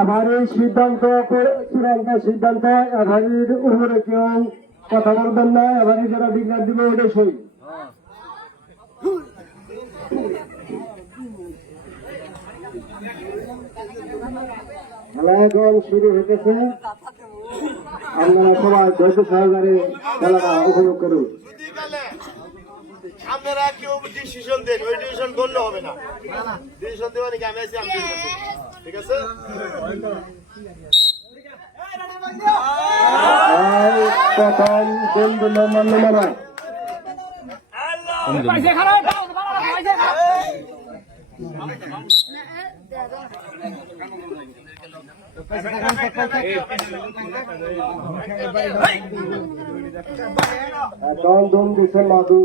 এবারের সিদ্ধান্ত চূড়ান্ত সিদ্ধান্ত এবারের উপরে কেউ কথা বলবেন না। এবারে যারা বিজ্ঞান দিবে ওইটা সই। খেলা এখন শুরু হতেছে, আপনারা সবাই ধৈর্য সহকারে খেলাটা উপভোগ করুন। আপনারা কেউ ডিসিশন দেন, ওই ডিসিশন করলে হবে না। ডিসিশন দেওয়া নাকি আমি আছি, ঠিক আছে? প্রথম গোল দিল মান্যমানা। এখন দম দিচ্ছে মাধু।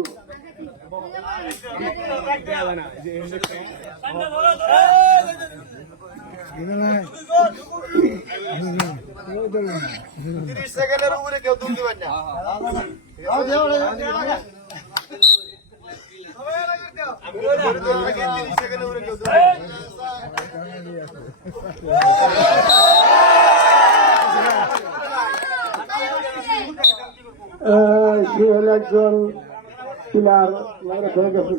সেকেন্ডের উপরে কেউ দুম দিবেন না। সে হল একজন প্লেয়ার হয়ে গেছে।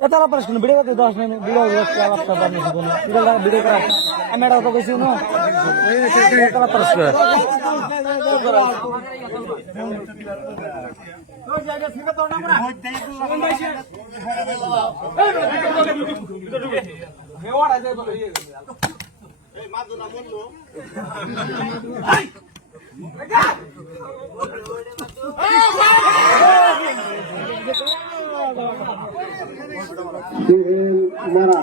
তারা পারিস কেন ভিডিও করতে 10 মিনিট ভিডিও ভিডিও করা আমি এটা তো কইছি না তারা পারিস কেন ওই জায়গা থেকে তো না মেওয়ার আছে তো এই মাদু না বললো মারা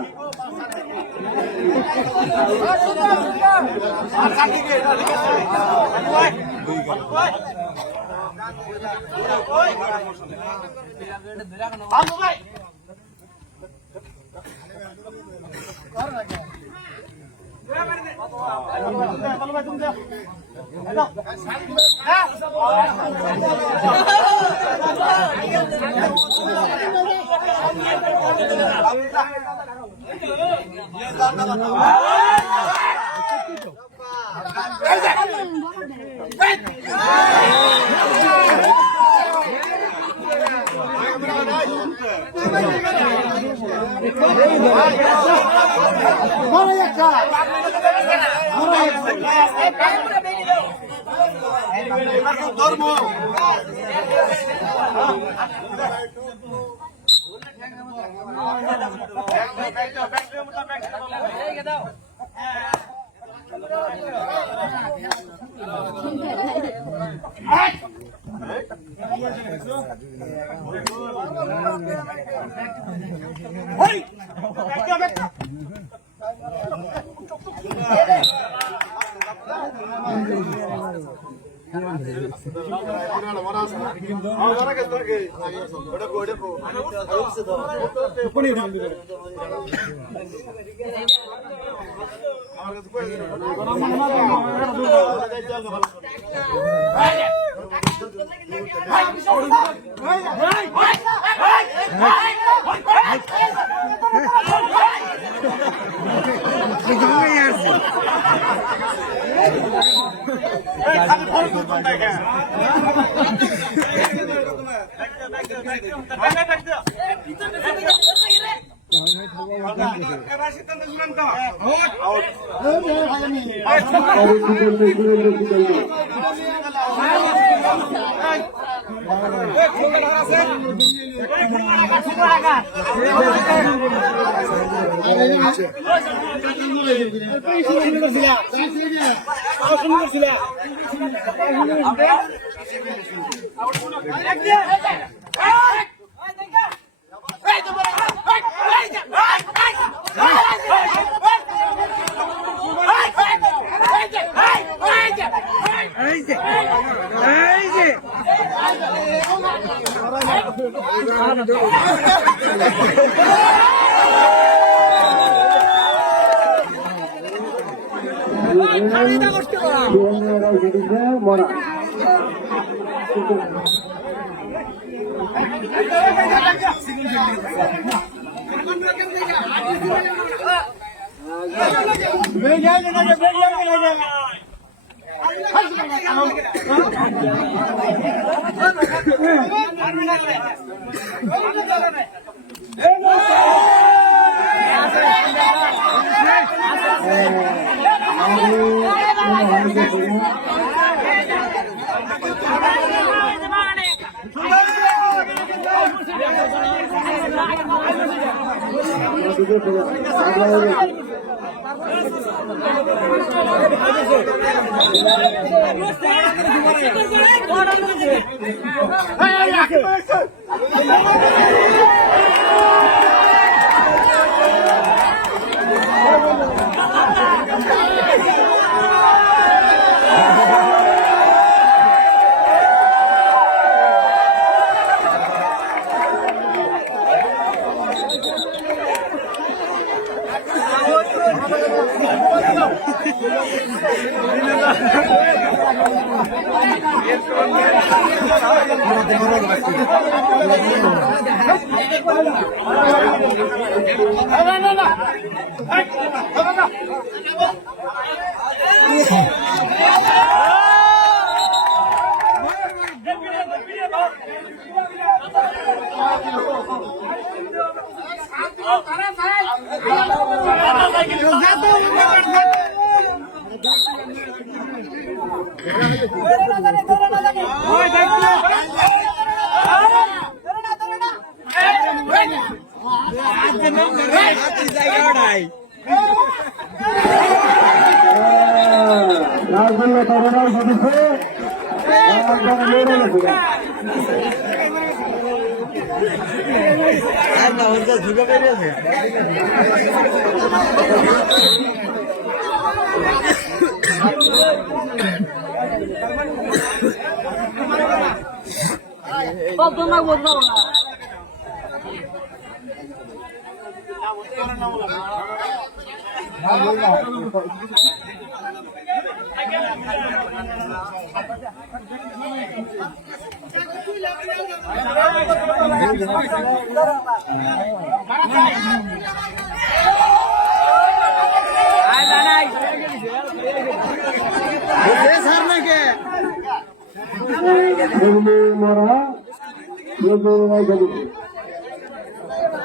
মরা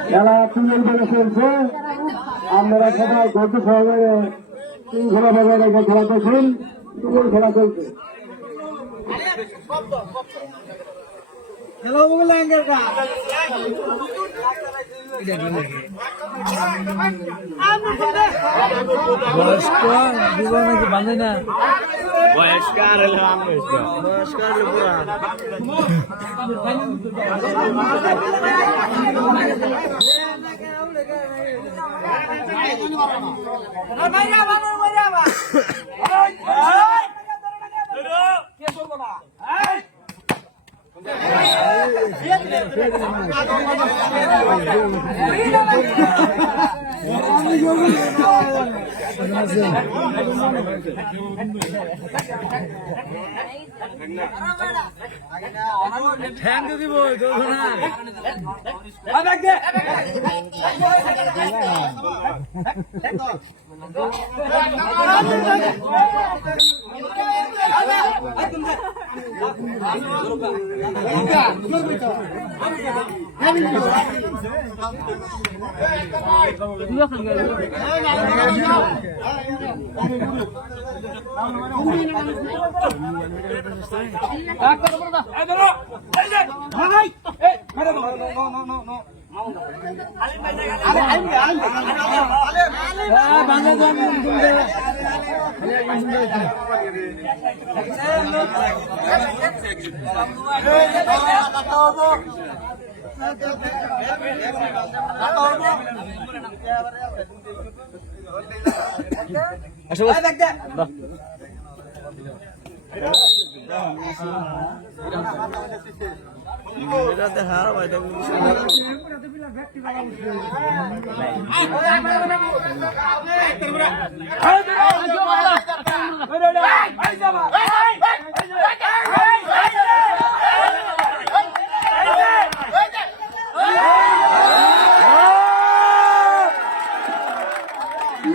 খেলা তুলেন করে চলছে। আপনারা সবাই গত সহকারে শৃঙ্খলা বজায় রেখে খেলা দেখুন। খেলা চলছে। বাঁধে না বয়স্কার ঠ্যাং দিব না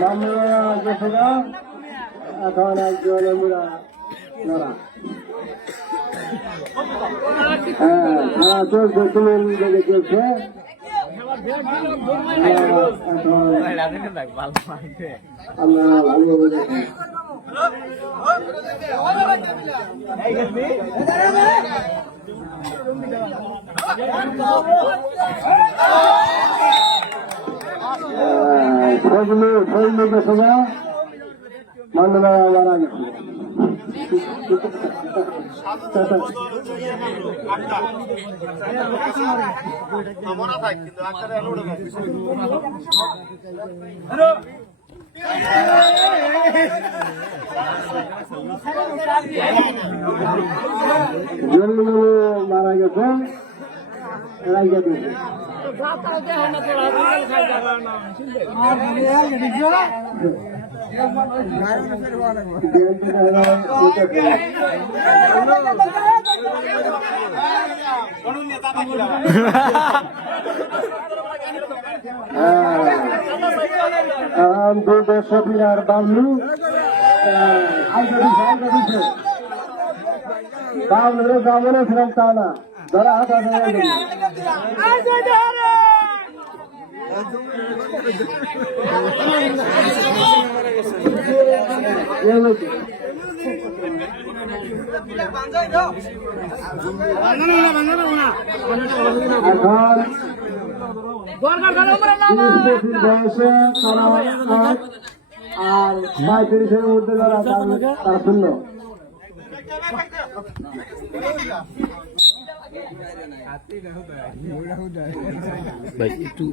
মামলা গেছে না, এখন একজন আমরা লড়া। হ্যাঁ, খেলা চলছে, তুমি লেগে চলছে। আমরা ভালো বলেছি। ফজলু গেছে না, মামলা মারা গেছে। মরা থাক কিন্তু আকারে উড়ে গেছে জলগুলো মারা গেছে, রাইয়া দিয়েছে। আর বাবলু বাবলু যাবো সেরকম তা না, ধরা হাত বয়সে আর 35-এর মধ্যে যারা তারা শূন্য। ভাই একটু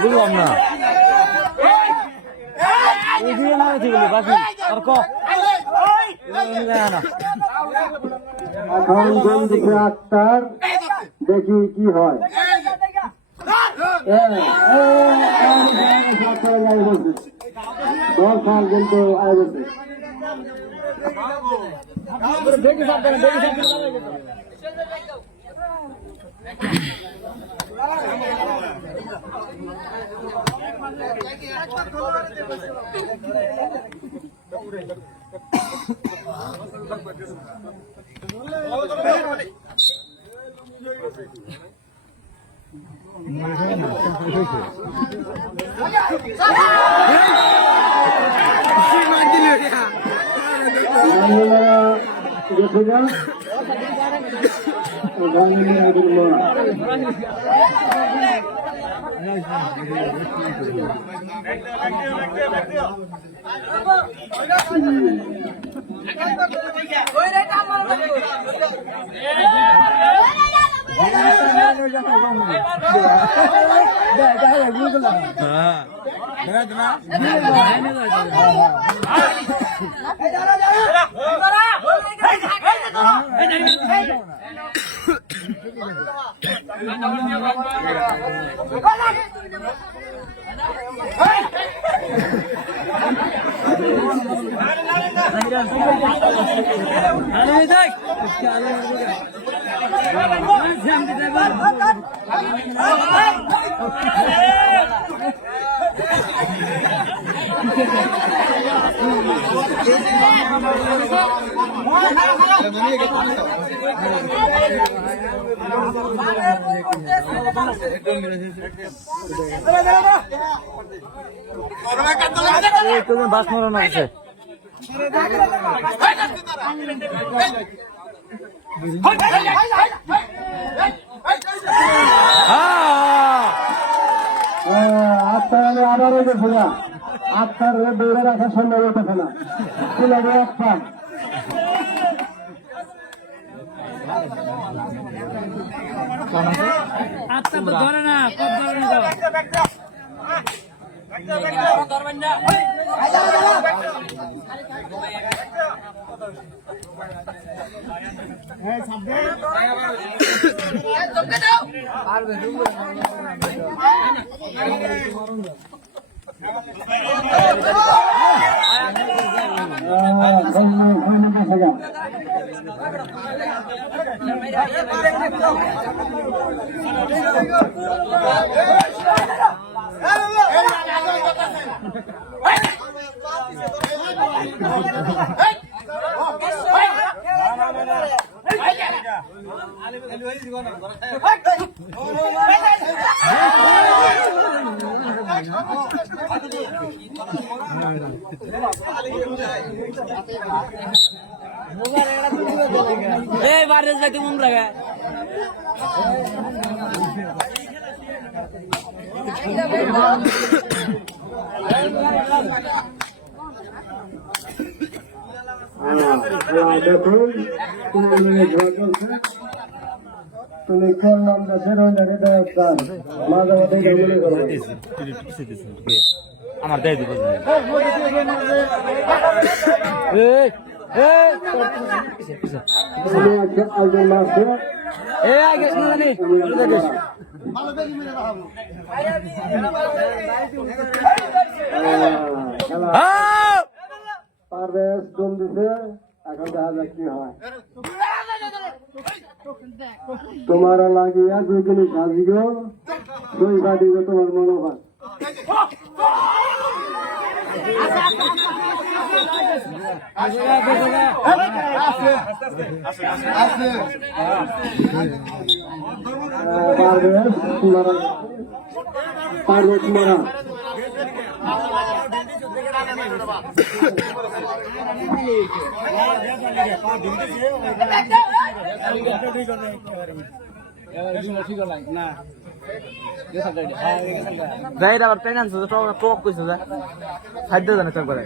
বুঝলাম না এখন কোন দিকে আক্তার, দেখি কি হয়। দর্শক কিন্তু আয়োজন তুমি বাস মরানো আছে আপনার আবারও গেছে না আপনার দৌড়ে রাখার সম্ভব হতেছে না লাগে এক পান আচ্ছা তো ধরে না কত ধরে না বাড়ি যাইতে মন রাখে দেখুন তুমি খেললাম দেশের মাঝে মাঝে আমার দেয় দিব পারভেজ দম দিছে এখন দেখা যাক কি হয় তোমার লাগিয়া যে জিনিস আসিব দুই বাদিবে তোমার মনোভাব পারভেজ মারা ভাই আবার ট্রেন আনছো তো টক কইছো যা খাদ্য জানে চক করে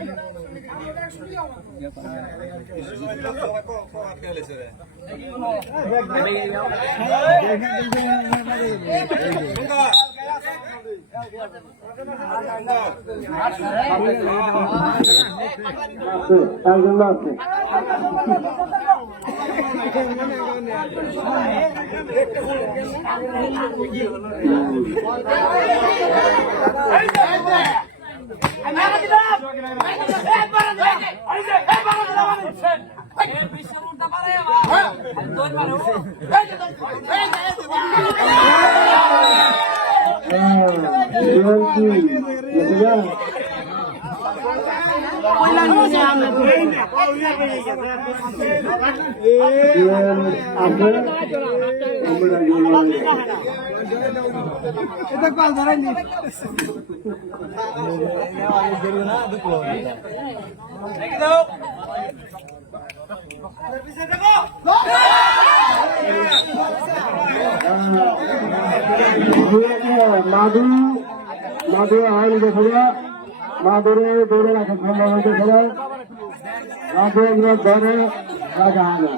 মাদু আইন দেখে মাদুরে দৌড়ে রাখা সম্ভব হয়েছে সবাই মাদু ধরে রাখা হয় না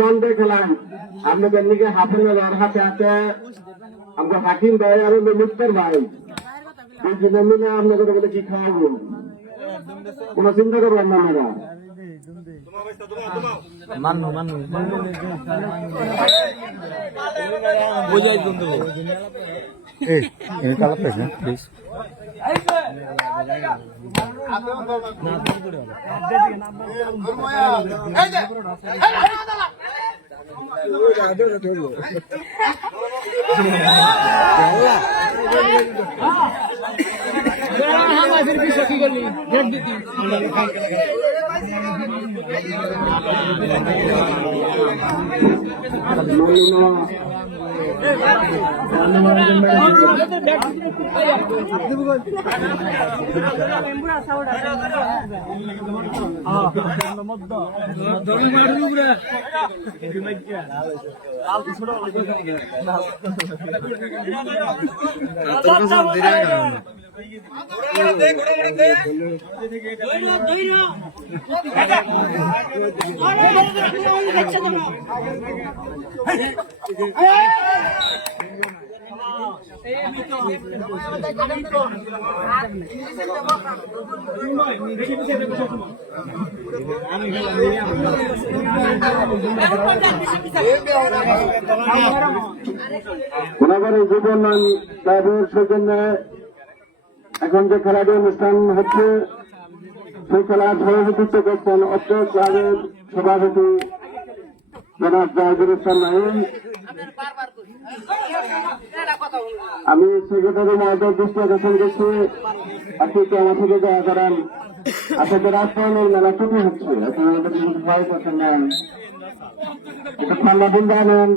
মন দেখলাম আপনাদের দিকে হাফের বেলার হাতে হাতে আমরা হাকিম ভাই আর মিত্তর ভাই মিলে আপনাদের বলে কি খাওয়াবো কোন চিন্তা করবেন না আমরা মান্নু মান্নু বুঝাই কিন্তু এই কালার পেছেন প্লিজ ওনাদের জীবন ক্লাবের সৌজন্যে এখন যে খেলাটি অনুষ্ঠান হচ্ছে সেই খেলার সভাপতিত্ব করছেন অত্র ক্লাবের সভাপতি জনাব জাহিদুল ইসলাম নাহিম। আমি সেক্রেটারি মহোদয় দৃষ্টি আকর্ষণ করছি আপনি তো আমার থেকে দয়া করেন আপনাদের রাজভবনের মেলা ছুটি হচ্ছে এখন আমাদের ভয় করছেন না একটু ঠান্ডা দিন আনেন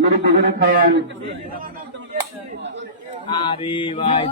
মেরে পুকুরে খাওয়ান আরে ভাই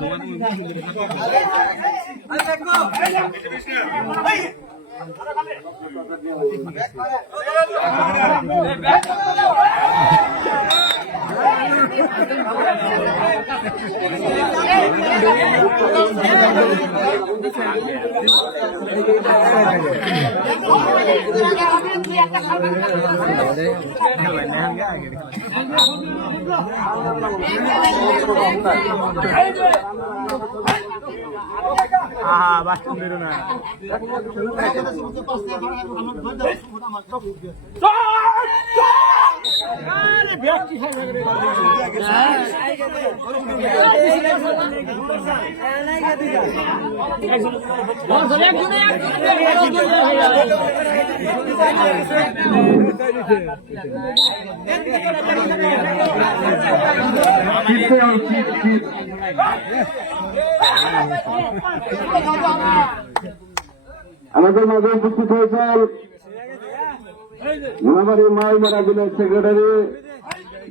বাস্তব বেরো না আমাদের মাঝে উপস্থিত হয়েছেন মোনাবাড়ি মাই মারাজিনের সেক্রেটারি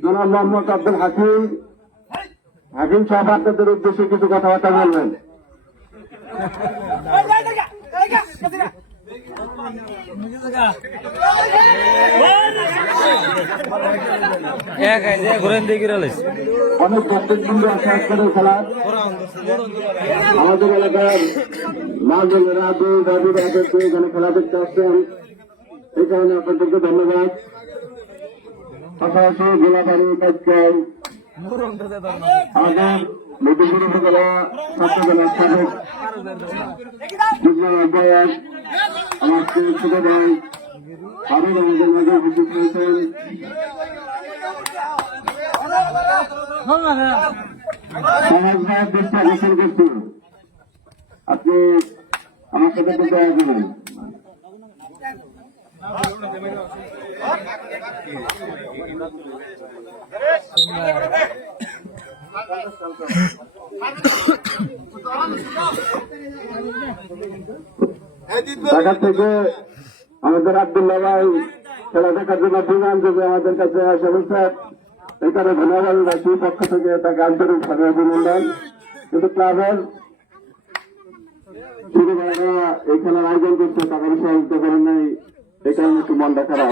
জনাব মোহাম্মদ আব্দুল হাকিম। হাকিম সাহেব আপনাদের উদ্দেশ্যে কিছু কথাবার্তা বলবেন। অনেক প্রত্যেক বিন্দু আছে আজকের খেলা আমাদের এলাকার মাঝেরা দাদুরা এখানে খেলা দেখতে আসছেন এই কারণে আপনাদেরকে ধন্যবাদ। পাশাপাশি গোলাবাড়ি কাজকাল আমাদের মেদিনীপুর উপজেলা ছাত্রদলের সাবেক যুগ্ম আহ্বায়ক আমার ছোট ভাই আরো আমাদের মাঝে উপস্থিত হয়েছেন। সমাজবাদ দৃষ্টি আকর্ষণ করছি আপনি আমার সাথে দয়া করবেন। ঢাকা থেকে আমাদের আব্দুল্লাহ ভাই খেলা দেখার জন্য বিমান যোগে আমাদের কাছে আসে বলছেন। এখানে ধন্যবাদবাসীর পক্ষ থেকে তাকে আন্তরিকভাবে অভিনন্দন। কিন্তু ক্লাবের শুরু ভাইরা এই খেলার আয়োজন করছে, টাকা সহযোগিতা করেন নাই, এই কারণে একটু মনটা খারাপ।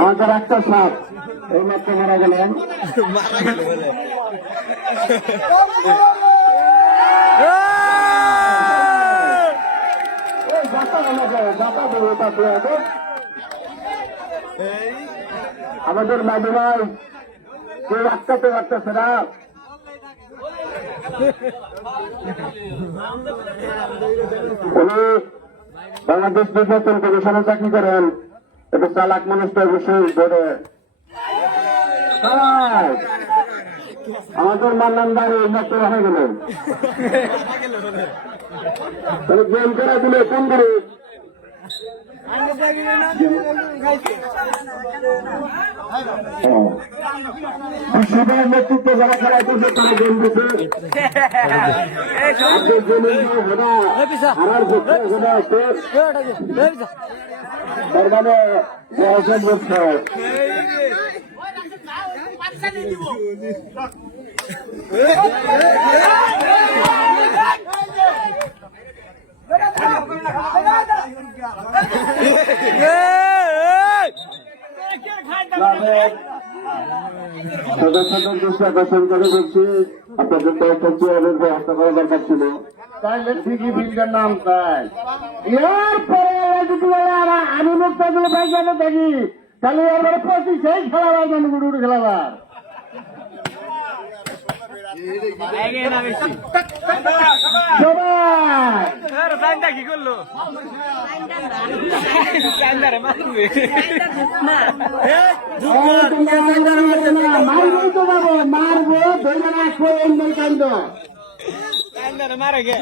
আমাদের একটা সাপ এই মাত্র মারা গেলেন। আমাদের মাঝে ভাই কেউ আটকাতে পারতেছে না। উনি বাংলাদেশ নির্বাচন কমিশনে চাকরি করেন। এটা চালাক মানুষটা অবশ্যই ধরে আমাদের মান্নান ভাই এই মাত্র হয়ে গেল। তাহলে গেম করা দিলে কোন করে শিবের নেতৃত্ব যারা খেলা করছে তারা গেম দিচ্ছে। তার মানে সদস্যদের দৃষ্টি আকর্ষণ করে বলছি আপনাদের কয়েকটা চেয়ারের ব্যবস্থা করা দরকার ছিল। তাহলে ঠিকই বিলটার নাম তাই এরপরে আমি মুক্তাগুলো ভাই জানো থাকি তাহলে এবারে 25 খেলাবার জনগুড়ি খেলাবার কি করলো মারবো তো যাবো, মারবো ধরে রাখবো এই কান্দ মারা গে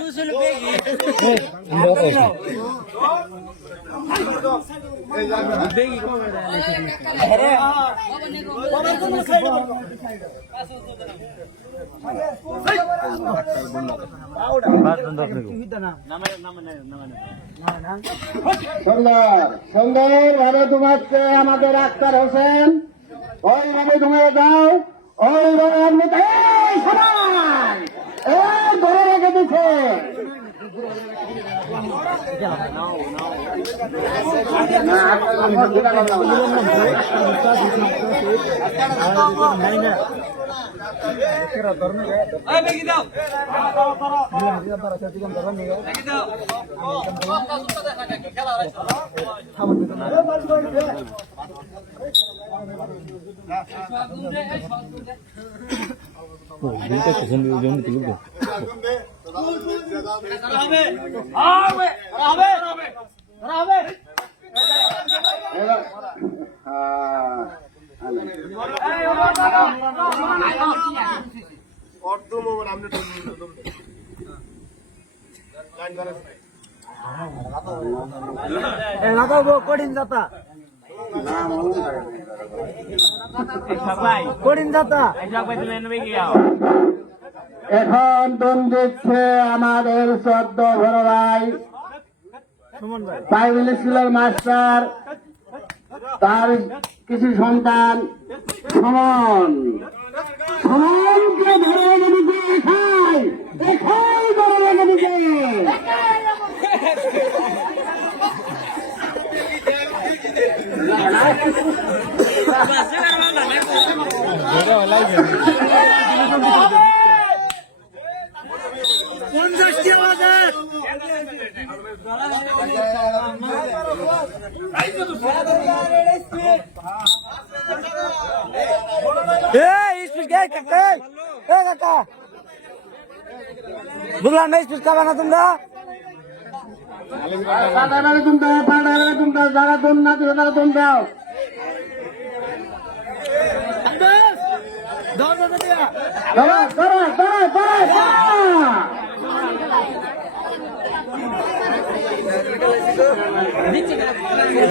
সুন্দর ভাবে তোমাকে আমাদের আক্তার হোসেন ওইভাবে তুমি দাও, ওইভাবে আপনি ধরে রেখে দিচ্ছে। কঠিন যাতা কঠিন যাতা এখন দম দিচ্ছে আমাদের 14 বড় ভাই প্রাইমারি স্কুলের মাস্টার, তার কিছু সন্তান সমনকে ধরে রেখে দিচ্ছে। এখাই ধরে রেখে দিচ্ছে। বুঝলাম না স্পিড খাবা না তোমরা যারা দম না দিবে তারা দম দাও। দাঁড়া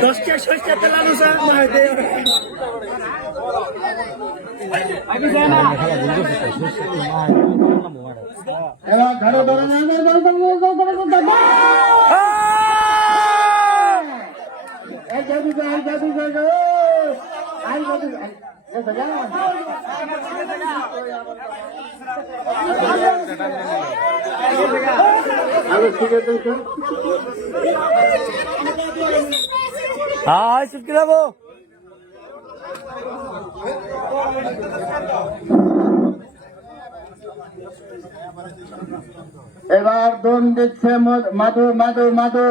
10টা 6টা তেলানো স্যার এবার ধরো ধরো হ্যাঁ সিটকে যাবো এবার দোন দিচ্ছে মাধু মাধু মাধু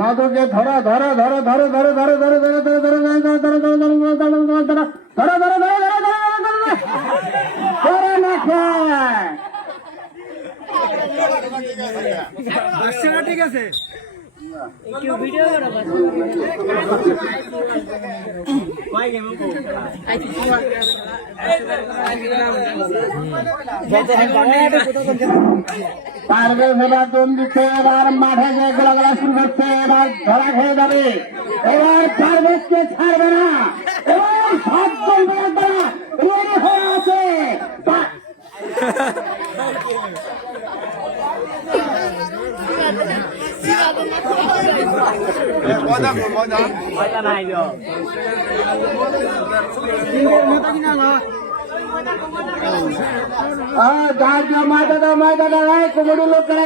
মাধুকে ধরো ধরো ধরো ধরো ধরো ধরো ধরো ধরো ধরো ধরো ধরো ধরো ধরো ধরো ধরো ধরো ধরো না ঠিক আছে পারবে এবার দোন দিচ্ছে এবার মাঠে যে গোলাগুলা শুরু করছে এবার ধরা খেয়ে যাবে এবার পারভেজকে ছাড়বে না এবার সব গোলগুলা রেডি হয়ে আছে মজা নাই গো কমিটি লোক করে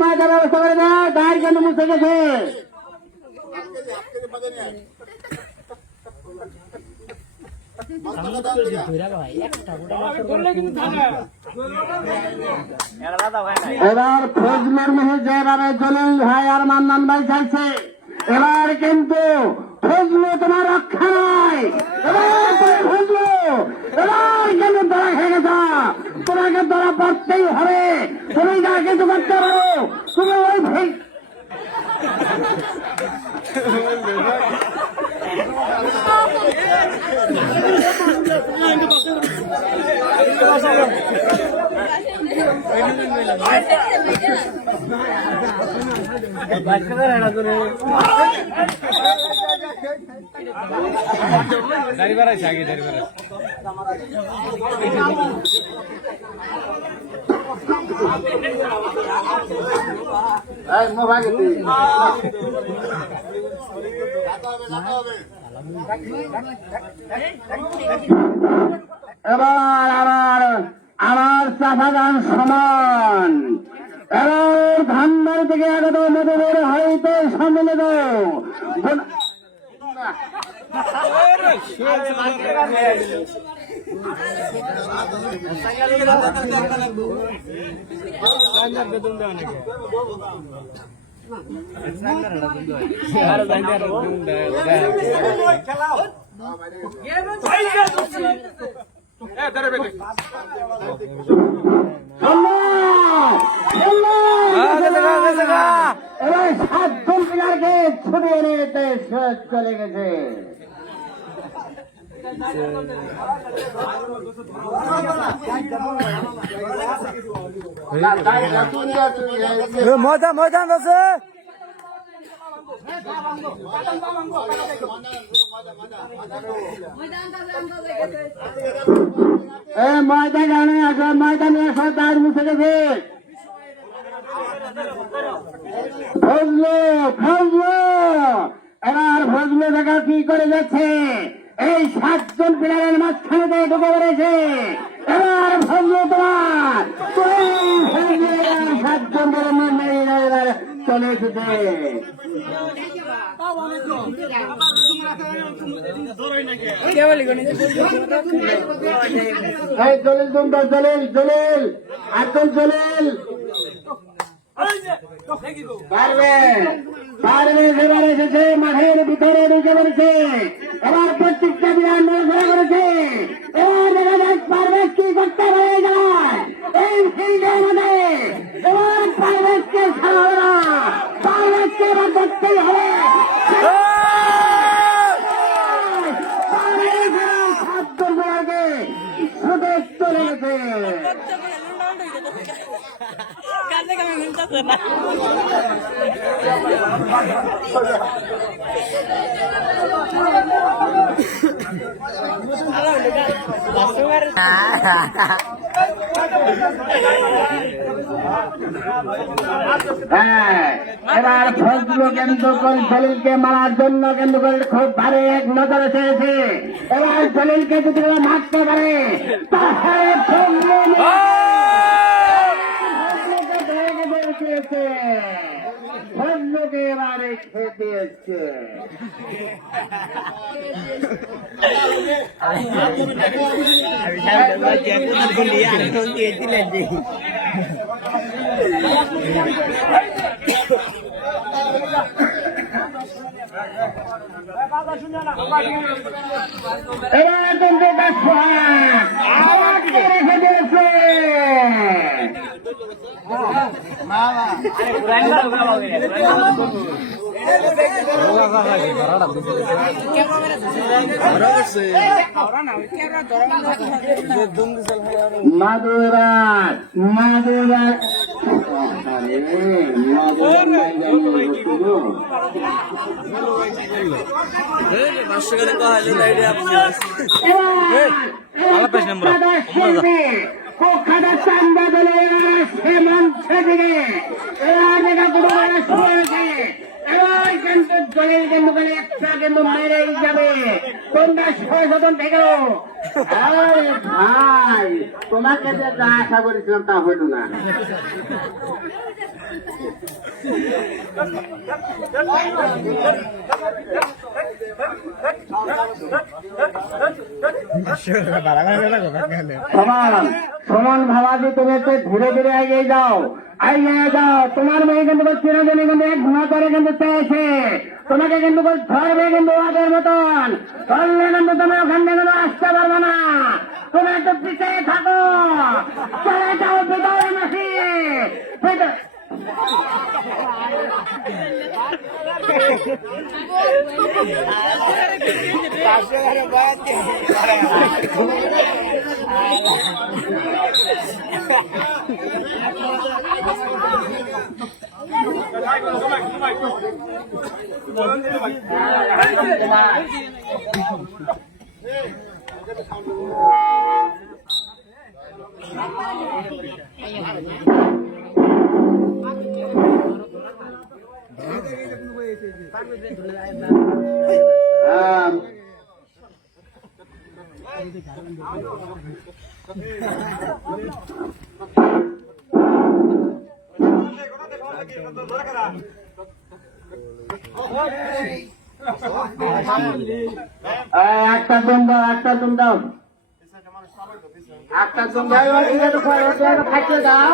মাঠের ব্যবস্থা করে দাও গাড়ি কেন মুছে গেছে এবার ফজলুর মহে যেভাবে জলিল ভাই আর মান্নান ভাই চাইছে এবার কিন্তু ফজলু তোমার রক্ষা নয় এবার ফজলু এবার কিন্তু ধরা খেয়ে গেছ তোমাকে ধরা পড়তেই হবে তুমি যা কিন্তু করতে পারো তুমি ওই ভাই গাড়ি বাড়াইছে আগে গাড়ি বাড়াইছে এবার আবার আমার চাষাগান সমান এবার ধান্দার থেকে আগত মধুমের হয়তো সম্মিলিত এবার 7 জন প্লেয়ারকে ছুটে এনে চলে গেছে ময়দান ময়দান আছে ময়দানে আসো ময়দানে আসো তার মুছে গেছে ফজলু ফজলু এবার ফজলু দেখা কি করে যাচ্ছে এই 7 জন প্লেয়ারের মাঝখানে দিয়ে ঢুকে পড়েছে এবার ফজলু তোমার 7 জন চলে এসেছে জলিল তোমরা জলিল জলিল আব্দুল জলিল পারবে পারবে এবার এসেছে মাঠের ভিতরে ঢুকে পড়েছে এবার প্রত্যেকটা বিরাট ঘরে করেছে এবার দেখা যাক পারবে কি করতে হয়ে যায় এই ফিল্ডের মধ্যে এবার পারবেশকে ছাড়া হবে না পারবেশকে এবার দেখতেই হবে ছুটে চলে গেছে হ্যাঁ, এবার ফজলু কিন্তু জলিলকে মারার জন্য কিন্তু খুব ভারী এক নজরে চেয়েছে। এবার জলিলকে যদি ওরা মারতে পারে তাহলে ফজলুকে এবারে খেতে এসছে। এবার কিন্তু রেখে দিয়েছে। মাদুরাত মাদুরাত খাদা চান্দা দলে সে মঞ্চে দিকে এবার কিন্তু জলের কিন্তু একটা কিন্তু মেরেই যাবে। তোমরা সচেতন থেকো। ভাই তোমাকে যে যা আশা করেছিলাম তা হইল না। সমান ভাবাজি তুমি একটু ধীরে ধীরে এগিয়ে যাও, এগিয়ে যাও। তোমার মেয়ে কিন্তু চিরদিনই কিন্তু এক ঘুমা করে কিন্তু পেয়েছে। তোমাকে কিন্তু ধরবে কিন্তু ওদের মতন ধরলে কিন্তু তুমি ওখান থেকে আসতে পারবে না। তুমি একটু পিছিয়ে থাকো, চলে যাও ভিতরে মাসি। একটা জম দাও, একটা জম দাও, একটা জম দাও, খাইতে দাও।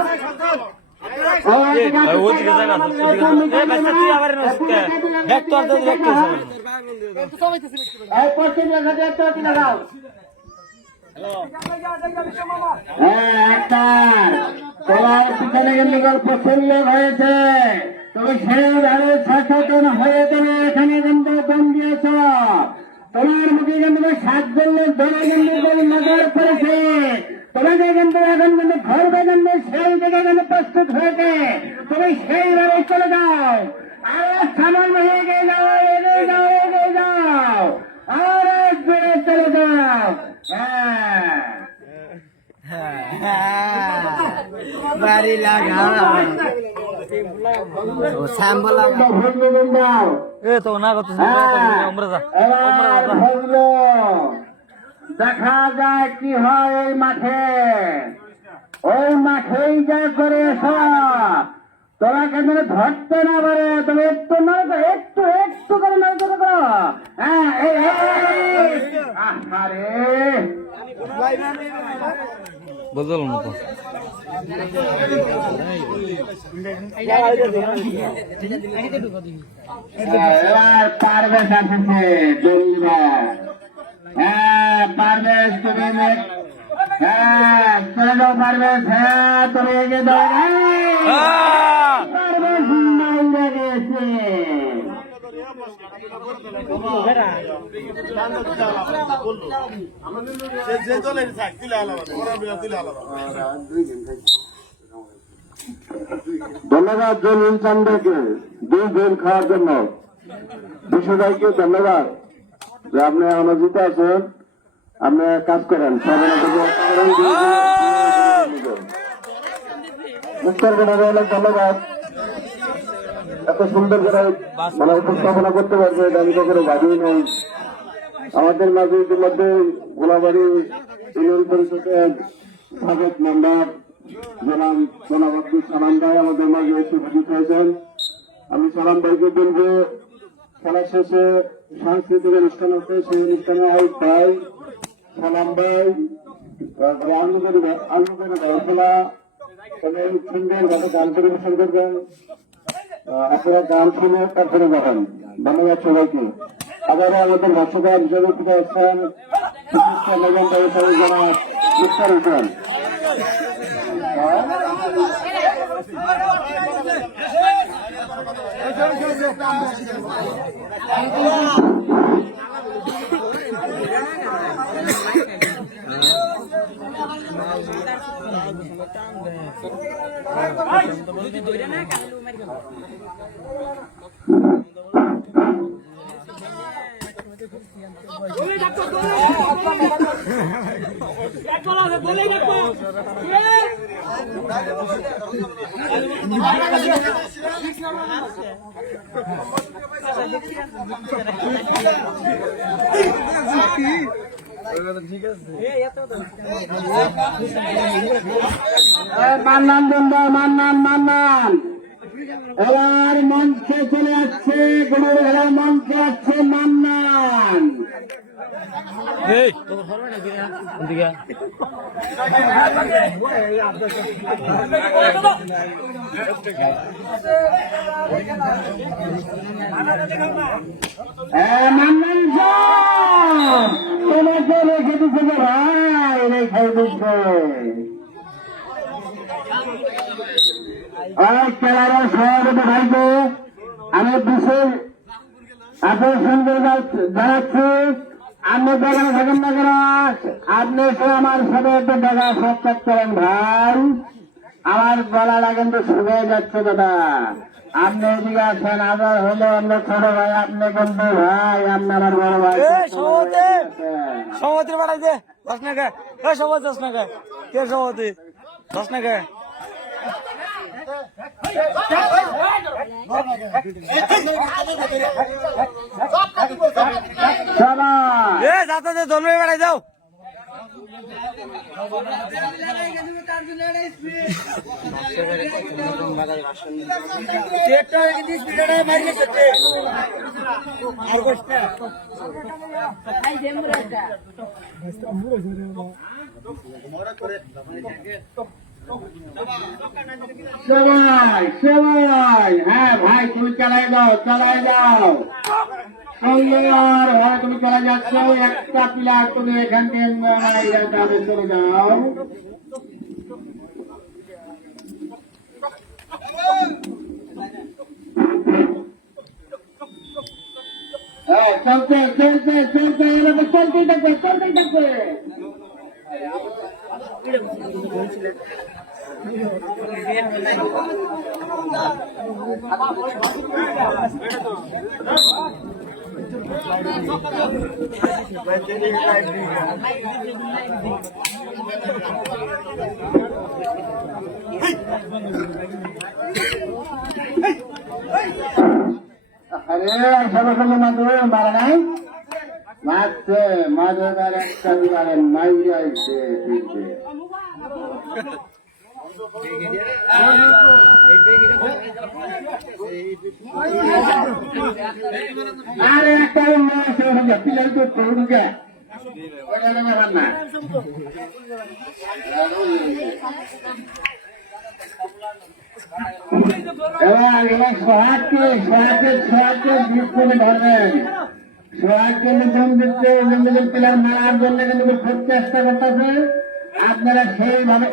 একটা তোমার পিছনে কিন্তু পছন্দ হয়েছে। তুমি সেভাবে সচেতন হয়ে তুমি এখানে কিন্তু বন্দিয়েছ। তোমার মুখে কিন্তু 7 জনের ধরে কিন্তু নজর করেছে। তোমাকে কিন্তু এখন কিন্তু ঘরবে কিন্তু সেই দিকে কিন্তু প্রস্তুত হয়েছে। তুমি সেইভাবে চলে যাও, আর সামান্য এগিয়ে যাও, এগিয়ে যাও, এগিয়ে যাও, আর এক দূরে চলে যাও। বাড়ি লাগা দেখা যায় কি হয় এই মাঠে। ওই মাঠেই যা করে তোরা কেন ধরতে না পারে। তুমি একটু নয়, একটু একটু করে নয় করে করো। হ্যাঁ বদল মতো এবার পারবেশ আসছে জলদিরা। হ্যাঁ পারবেশ তুমি, হ্যাঁ চলে যাও পারবেশ। হ্যাঁ তুমি এগিয়ে দাও। পারবেশ মাইন্ডে গেছে। ধন্যবাদ জলিল চান্দাকে 2 দিন খাওয়ার জন্য। বিশ্বভাইকে ধন্যবাদ যে আপনি অনুচিত আছেন, আপনি কাজ করেন। মুক্তার অনেক ধন্যবাদ, এত সুন্দর করে মানে উপস্থাপনা করতে পারবে এটা আমি কখনো ভাবিই নাই। আমাদের মাঝে ইতিমধ্যে গোলাবাড়ি ইউনিয়ন পরিষদের সাবেক মেম্বার জনাব আব্দুল সালাম ভাই আমাদের মাঝে এসে উপস্থিত হয়েছেন। আমি সালাম ভাইকে বলবো খেলা শেষে সাংস্কৃতিক অনুষ্ঠান হচ্ছে, সেই অনুষ্ঠানে আইক ভাই, সালাম ভাই আলুকের খেলা সুন্দর ভাবে গান পরিবেশন করবেন। আপনারা গান শুনে তারপরে যাবেন। ধন্যবাদ সবাইকে। আবারও আমাদের ভাষ্যকার হিসেবে থেকে আসছেন চিকিৎসা লেগেন যারা চিকিৎসা রয়েছেন। মান্নান বন্ধু, মান্নান এবার মঞ্চে চলে আসছে, এবার মঞ্চে আসছে মান্নান। মান্নান তোমাকে রেখে দিচ্ছে ভাই, রেখাই দিচ্ছে খেলার সভাপতি ভাইকে আমি বিশেষ আকর্ষণ করে জানাচ্ছি। আপনি দেখানো থাকেন না কেন, আপনি সে আমার সাথে একটু দেখা সাক্ষাৎ করেন ভাই। আমার গলাটা কিন্তু শুকিয়ে যাচ্ছে দাদা, আপনি এদিকে আছেন। আবার হলো অন্য ছোট ভাই, আপনি কিন্তু ভাই আপনার বড় ভাই সভাপতি বাড়াইছে 10 টাকা। সভাপতি 10 টাকা, কে সভাপতি 10 টাকা। ধর্মে বেড়াই যাও। সবাই হ্যাঁ ভাই তুমি চালাই যাও সুন্দর ভাই, তুমি চালাই যাচ্ছ। একটা পিলার তুমি এখান থেকে চলে যাও। চলতেই থাকবে। সঙ্গে মাধু মারা নাই, মারছে মাধবের একটা বিমানে মাইরে আইছে। আরে একটা পিলার তো ঢুকে না। এবার সোহাগকে ধরবেন। সোহাগকে দম দিচ্ছে, পিলার মারার জন্য কিন্তু খুব চেষ্টা করতেছে। আপনারা সেইভাবে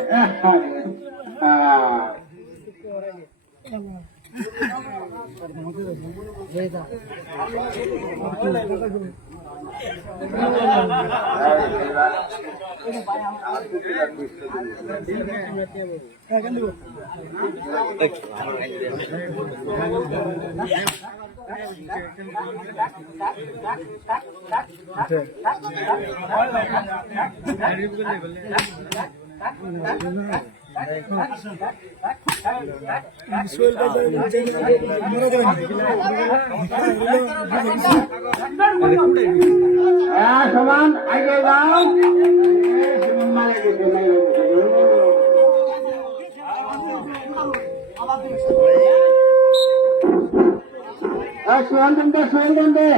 সমান আগে যাও মারা গেছে সুয়ানন্দে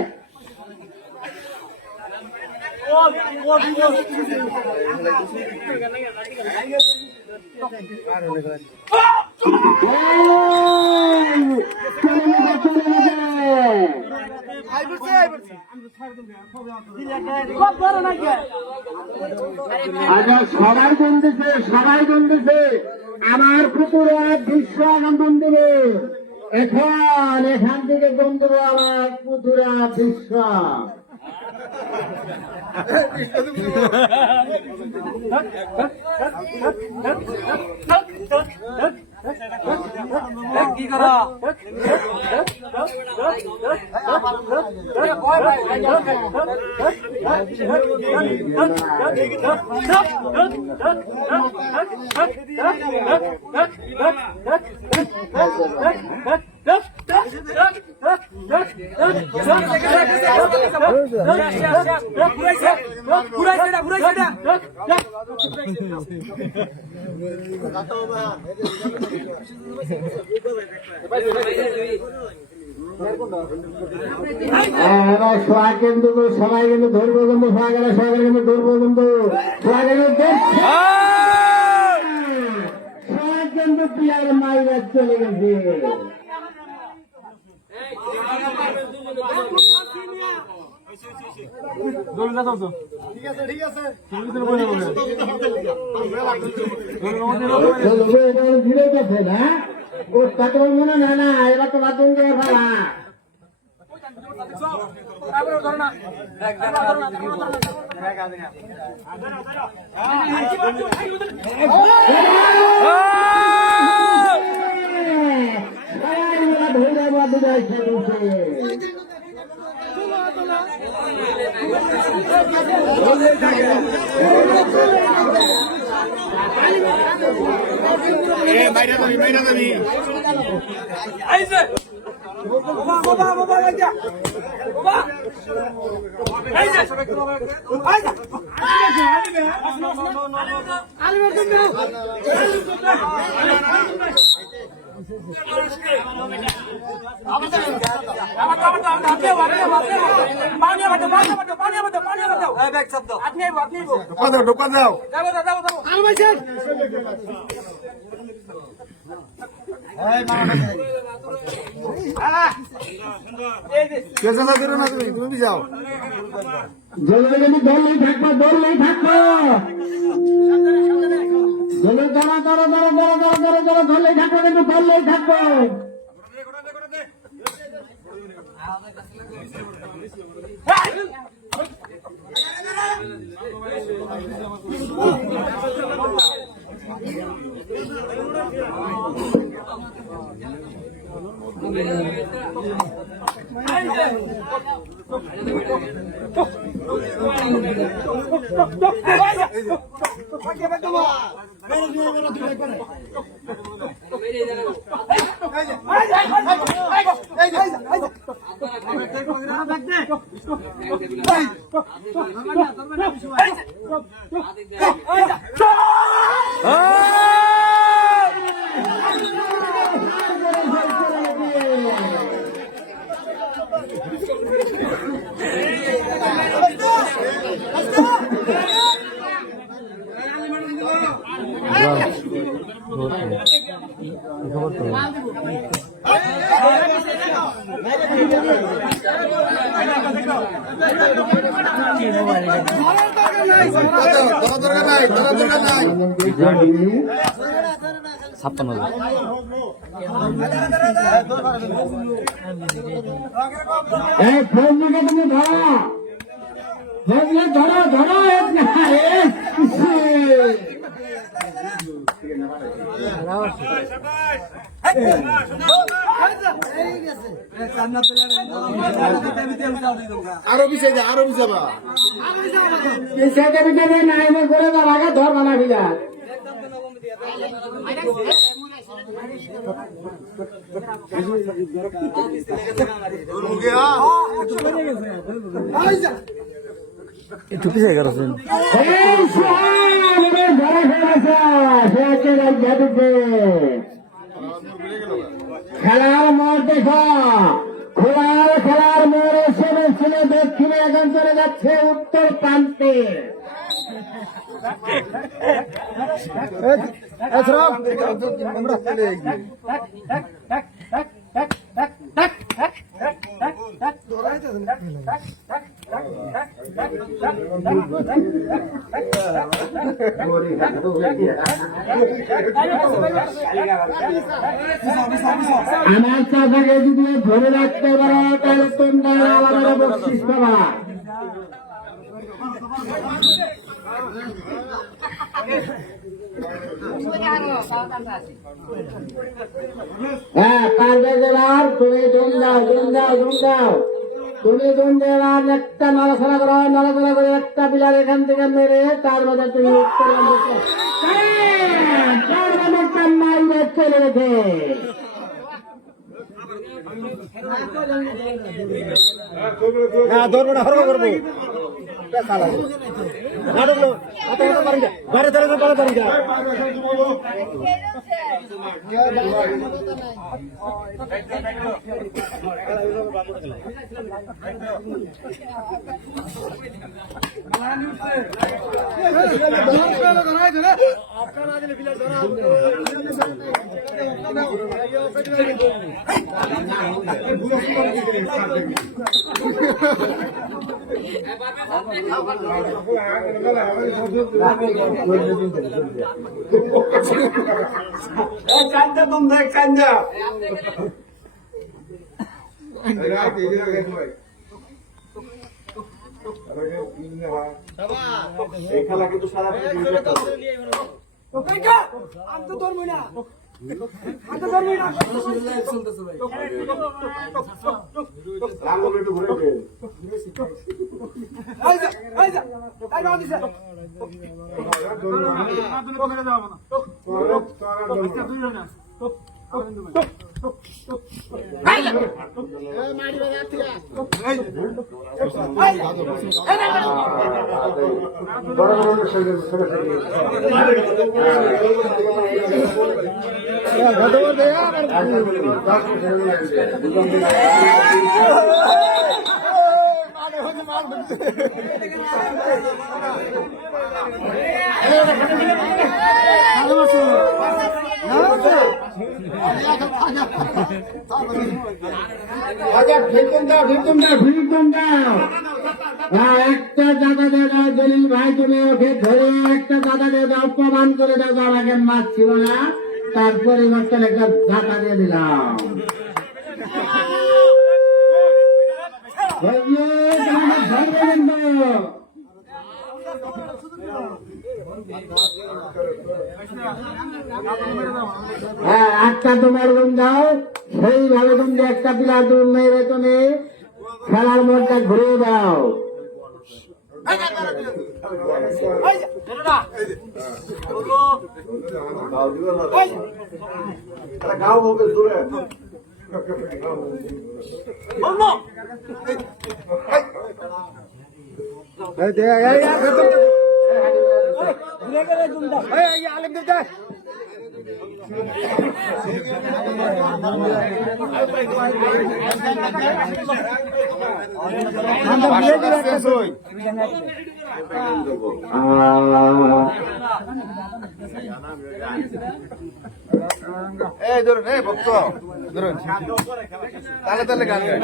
আচ্ছা সবাই গন্ধিছে আমার পুকুরে বিশ্ব আনন্দন দেবে এখান থেকে বন্ধু আমার পুতুরা বিশ্ব কি করা সবাই কিন্তু ধরবো কিন্তু সবাই কিন্তু ধরবো কিন্তু সবাই কিন্তু প্লেয়ার মাইরা চলে গেছে ধীরে গেছে না ও কত মনে না এবার তো বাথরুম দিয়ে ফেলা ঢোকা দাও তুমি যাও ধরলেই থাকবো ধরলেই থাকবো কিন্তু ধরলেই থাকবো 56,000 এই ফজলকে তুমি ধরো, ফজলে ধরো ধরো এক না এক আরো পিছিয়ে যা, আরো পিছিয়ে বা। পিছাতে পিছাতে নাইমে করে তার আগে ধরবা না ভিজা তোর মুখে আ। একটু পিছিয়ে গেছেন এই শান এর ধরা ফেলেছে সে আছে রাজ্যে খেলার মাঠ দেখো খোলার খেলার মোড় এসে ছিল দক্ষিণে এখন চলে যাচ্ছে উত্তর প্রান্তে আমার চাষাকে যদি ধরে রাখতে পারো তাহলে তোমরা আলাদা বকশিস পাবা হ্যাঁ পারবে জেলার তুমি দুম দাও দুম দাও দুম দাও তুমি দুম দেওয়ার একটা নড়াচড়া করো নড়াচড়া করে একটা বিলার এখান থেকে মেরে তার মধ্যে তুমি উত্তর একটা মাইলে চলে গেছে ধরবো না, হরবো করবো। ঘরে ধরে তাড়াতাড়ি যা। কান্দা তুম দেখ কান্দা এই খেলা কিন্তু সারা একটা দাদা দিয়ে দাও দলিল ভাই তুমি ওকে ধরে একটা দাদা দিয়ে দাও প্রমাণ করে দাও যে আমাকে মাছ ছিল না তার পরিবর্তন একটা ধাক্কা দিয়ে দিলাম হ্যাঁ একটা তোমার গুণ দাও সেইভাবে তুমি একটা পিলার তুমি মেরে তুমি খেলার মনটা ঘুরিয়ে দাও গাও হবে দূরে এই ধরুন এই ভক্ত ধরুন তাহলে তাহলে গান গাই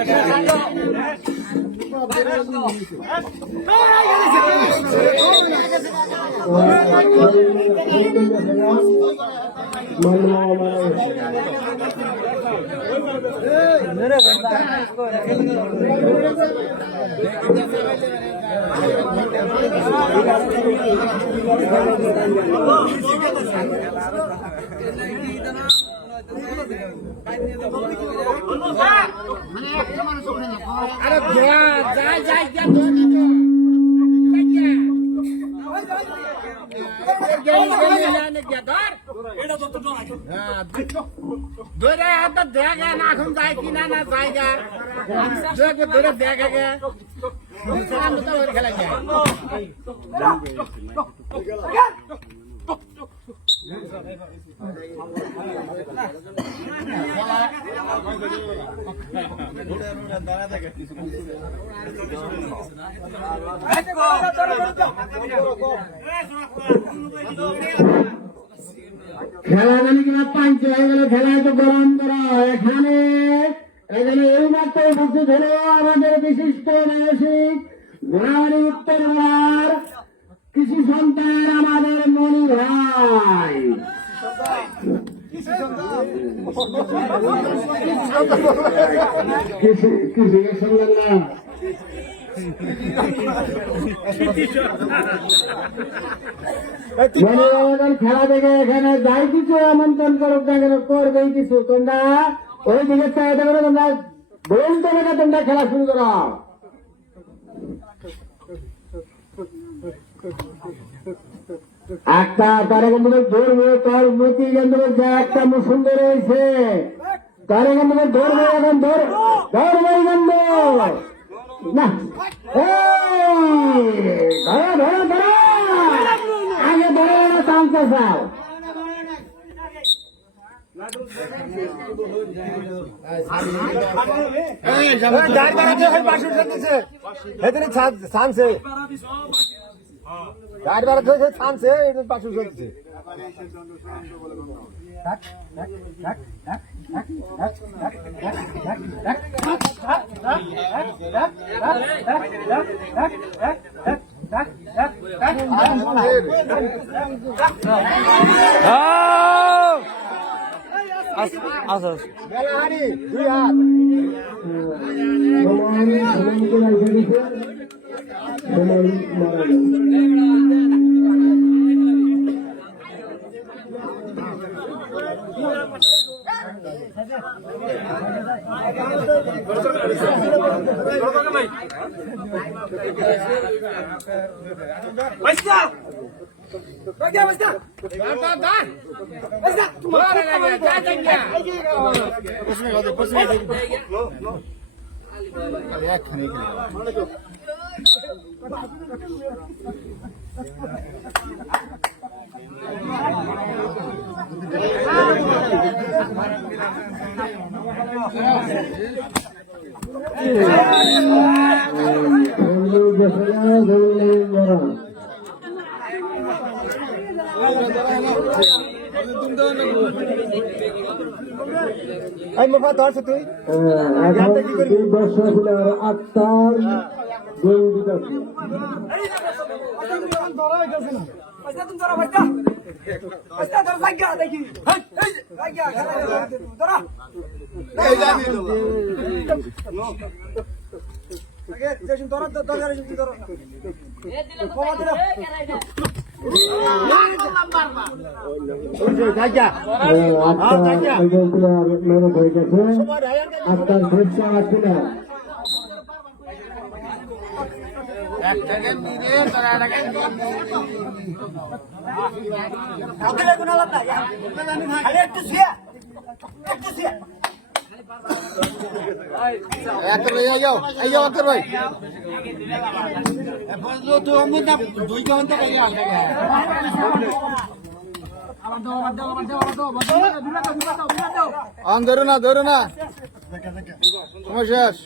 আরে যাই যাই ধরে হাতে দেখা না এখন যায় কিনা না জায়গা ধরে দেখা গে খেলা যায় খেলা জানি কিনা পাঞ্চ হয়ে গেল খেলা তো গরম করা এখানে এখানে এই মাত্র উপস্থিত হলো আমাদের বিশিষ্ট মানসিক গোড়াবাড়ি উত্তর পাড়ার কৃষি সন্তান আমাদের মনি ভাই কৃষিকের সঙ্গে না খেলা দেখে এখানে যাই কিছু আমন্ত্রণ করুক না কেন করবেই কিছু তোমরা ওই দিকে চাহিদা করে তোমরা বলতে না তোমরা খেলা শুরু করো একটা তার এখান থেকে ধরবে তার মতি এখান থেকে যা একটা সুন্দর রয়েছে তার এখান থেকে ধরবে এখন ধরবে এখান না ধরো ধরো ধরো আগে ধরো না চান্স চাও গাড়ি বাড়া ধরে ছানছে পাশে চলছে দুই হাত আটটার ধরো না সময় শেষ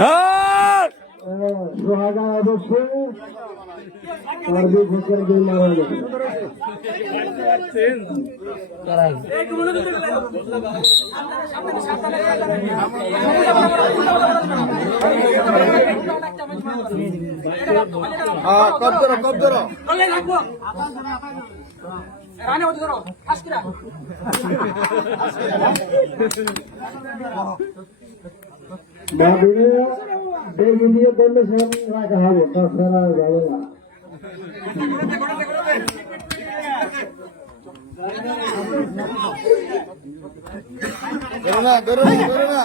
হ্যাঁ সোহাগা অবশ্যই আর দুই ঘোষের দুই মারা গেছে কব ধরো দেড় দিয়ে কন্ডিশন রাখা হবে তাছাড়া যাবে না ধরো না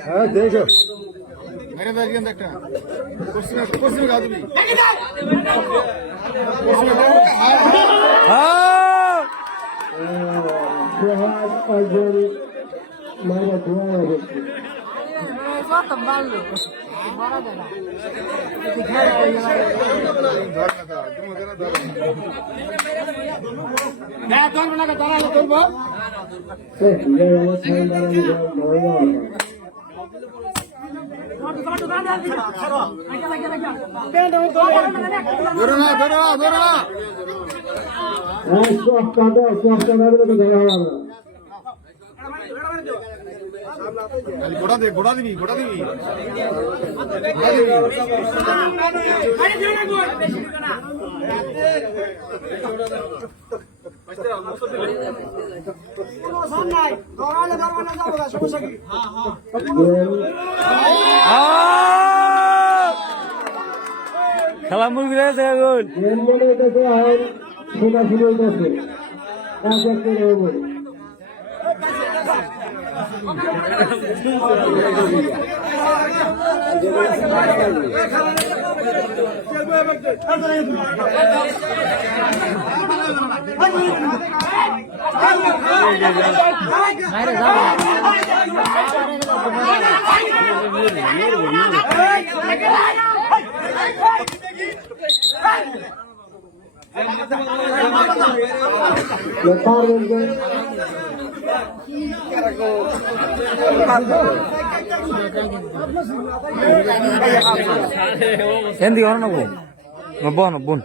হ্যাঁ দেখো মেরে দেখেন একটা কোশ্চেন গা তুমি সোহাগ একজন মারা ধোয়া অবশ্যই গোড়া দিবি খেলা মুরগি রয়েছে এদিকে বোন